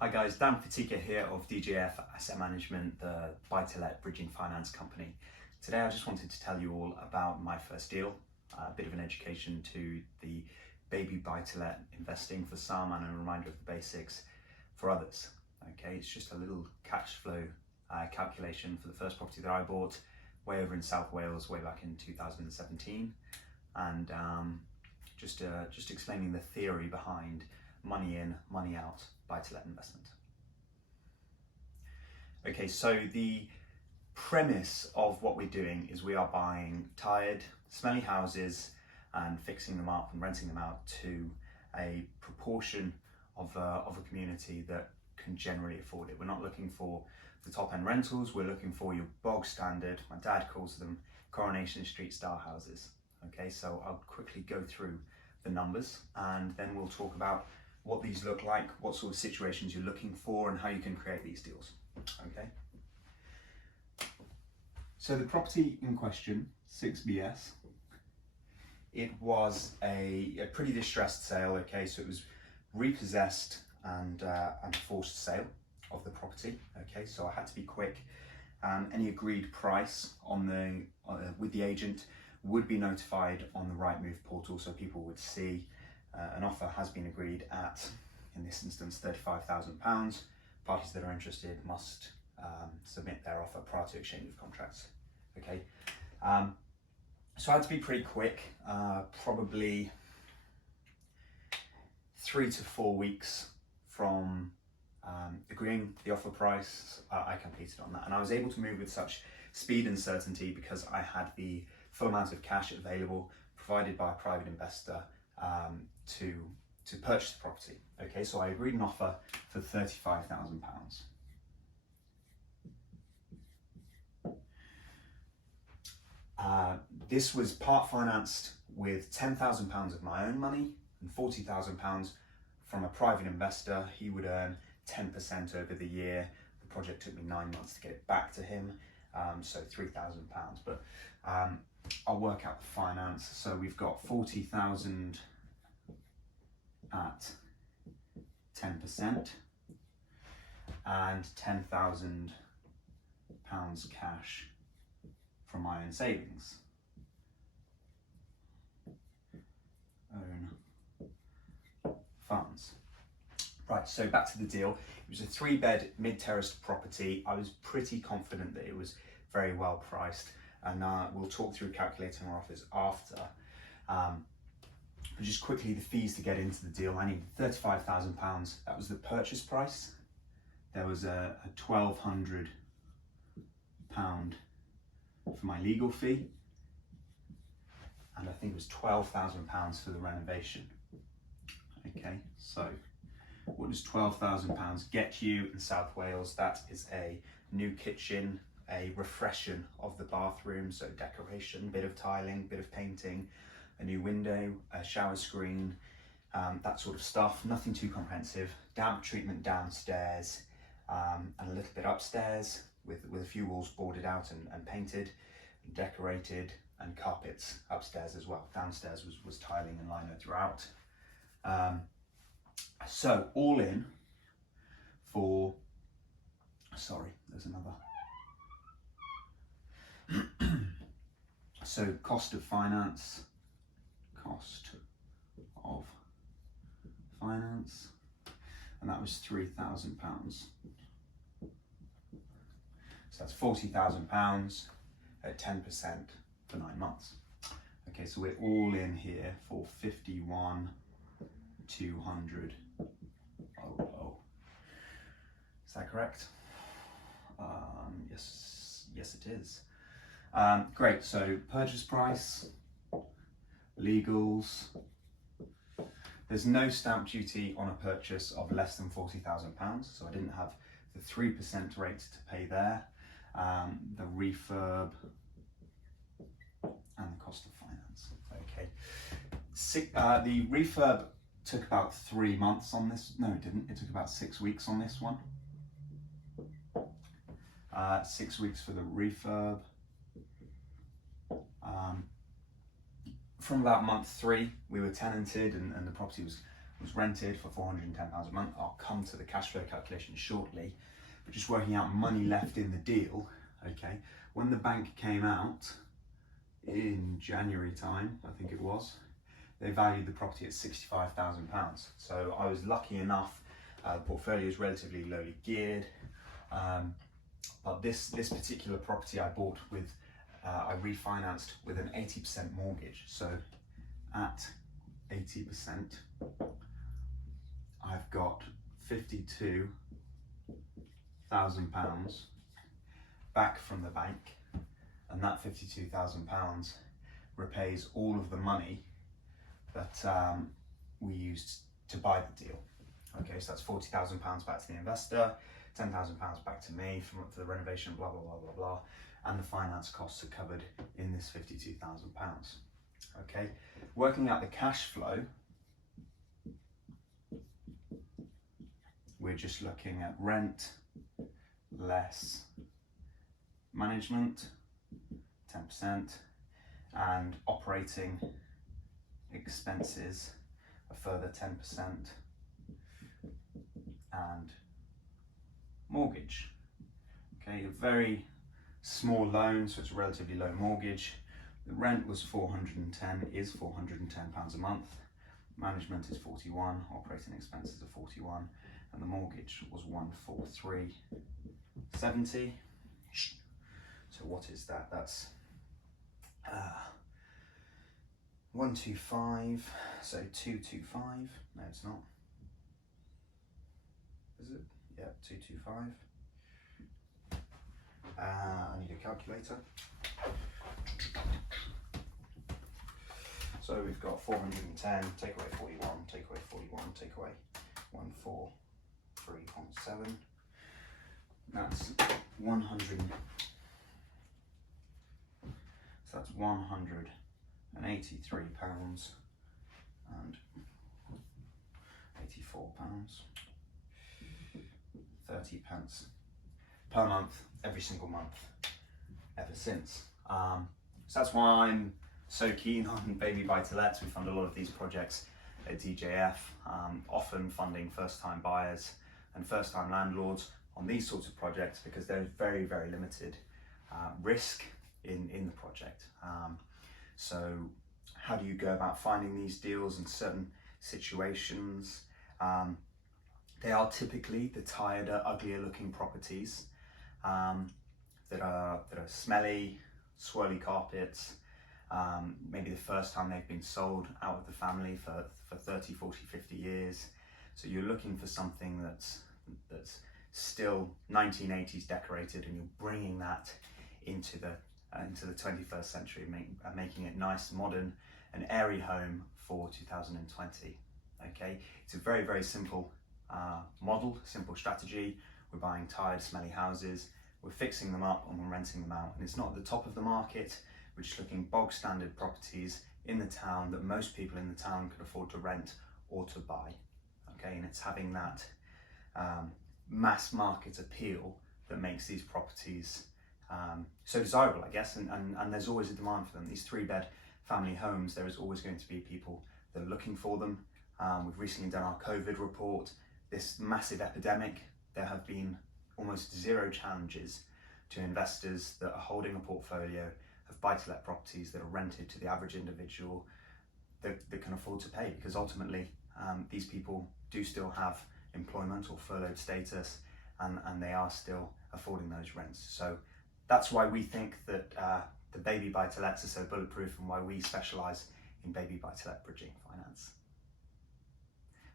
Hi guys, Dan Fatica here of DJF Asset Management, the buy-to-let bridging finance company. Today I just wanted to tell you all about my first deal, a bit of an education to the baby buy-to-let investing for some and a reminder of the basics for others. Okay, it's just a little cash flow calculation for the first property that I bought way over in South Wales way back in 2017, and just explaining the theory behind money in, money out buy-to-let investment. Okay, so the premise of what we're doing is we are buying tired, smelly houses and fixing them up and renting them out to a proportion of a community that can generally afford it. We're not looking for the top-end rentals, we're looking for your bog standard, my dad calls them Coronation Street style houses. Okay, so I'll quickly go through the numbers and then we'll talk about what these look like, what sort of situations you're looking for, and how you can create these deals. Okay. So the property in question, 6BS, it was a pretty distressed sale. Okay, so it was repossessed and forced sale of the property. Okay, so I had to be quick. Any agreed price on with the agent would be notified on the Rightmove portal, so people would see. An offer has been agreed at, in this instance, £35,000. Parties that are interested must submit their offer prior to exchange of contracts. Okay, so I had to be pretty quick, probably 3 to 4 weeks from agreeing the offer price. I completed on that, and I was able to move with such speed and certainty because I had the full amount of cash available provided by a private investor to purchase the property. Okay, so I agreed an offer for £35,000. This was part financed with £10,000 of my own money and £40,000 from a private investor. He would earn 10% over the year. The project took me 9 months to get it back to him, so £3,000. But I'll work out the finance. So we've got 40,000 at 10% and £10,000 cash from my own savings. Own funds. Right, so back to the deal. It was a 3-bed mid-terraced property. I was pretty confident that it was very well priced, and we'll talk through calculating our offers after. But just quickly, the fees to get into the deal. I needed £35,000. That was the purchase price. There was a £1,200 for my legal fee, and I think it was £12,000 for the renovation. Okay, so what does £12,000 get you in South Wales? That is a new kitchen, a refreshing of the bathroom, so decoration, bit of tiling, bit of painting, a new window, a shower screen, that sort of stuff. Nothing too comprehensive. Damp treatment downstairs, and a little bit upstairs with a few walls boarded out and painted and decorated, and carpets upstairs as well. Downstairs was tiling and lino throughout. So all in for, sorry, there's another. So cost of finance, and that was £3,000. So that's £40,000 at 10% for 9 months. Okay, so we're all in here for 51,200. Oh, is that correct? Yes, it is. Great. So purchase price, legals. There's no stamp duty on a purchase of less than £40,000, so I didn't have the 3% rate to pay there. The refurb and the cost of finance. Okay. The refurb took about 3 months on this. No, it didn't. It took about 6 weeks on this one. 6 weeks for the refurb. From about month 3, we were tenanted and the property was was rented for £410 a month. I'll come to the cash flow calculation shortly, but just working out money left in the deal, okay? When the bank came out in January time, I think it was, they valued the property at £65,000. So I was lucky enough, the portfolio is relatively lowly geared, but this particular property I bought with, I refinanced with an 80% mortgage. So at 80%, I've got £52,000 back from the bank, and that £52,000 repays all of the money that we used to buy the deal. Okay, so that's £40,000 back to the investor, £10,000 back to me for the renovation, blah, blah, blah, blah, blah. And the finance costs are covered in this £52,000. Okay, working out the cash flow, we're just looking at rent less management, 10%, and operating expenses, a further 10%, and mortgage. Okay, a very small loan, so it's a relatively low mortgage. The rent was is £410 a month. Management is 41, operating expenses are 41, and the mortgage was 143.70. So what is that? That's 125, so 225. No, it's not. Is it? Yeah, 225. I need a calculator. So we've got 410, take away 41, take away 41, take away 143.7. That's 100. So that's £183 and £84, 30 pence per month, every single month ever since. So that's why I'm so keen on baby buy-to-lets. We fund a lot of these projects at DJF, often funding first-time buyers and first-time landlords on these sorts of projects because there's very, very limited risk in the project. So how do you go about finding these deals in certain situations? They are typically the tireder, uglier looking properties that are smelly, swirly carpets, maybe the first time they've been sold out of the family for 30, 40, 50 years. So you're looking for something that's still 1980s decorated, and you're bringing that into the 21st century, making it nice, modern, an airy home for 2020. Okay, it's a very, very simple model, simple strategy. We're buying tired, smelly houses, we're fixing them up, and we're renting them out. And it's not at the top of the market. We're just looking bog standard properties in the town that most people in the town could afford to rent or to buy. Okay, and it's having that mass market appeal that makes these properties so desirable, I guess, and there's always a demand for them. These 3-bed family homes, there is always going to be people that are looking for them. We've recently done our COVID report. This massive epidemic, there have been almost zero challenges to investors that are holding a portfolio of buy-to-let properties that are rented to the average individual that can afford to pay, because ultimately these people do still have employment or furloughed status, and they are still affording those rents. So that's why we think that the baby buy-to-lets are so bulletproof, and why we specialise in baby buy-to-let bridging finance.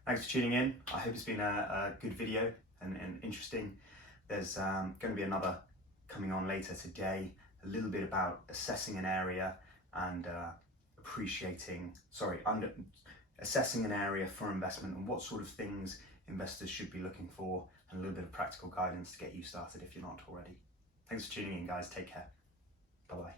Thanks for tuning in. I hope it's been a good video and interesting. There's going to be another coming on later today, a little bit about assessing an area and assessing an area for investment, and what sort of things investors should be looking for, and a little bit of practical guidance to get you started if you're not already. Thanks for tuning in, guys. Take care. Bye-bye.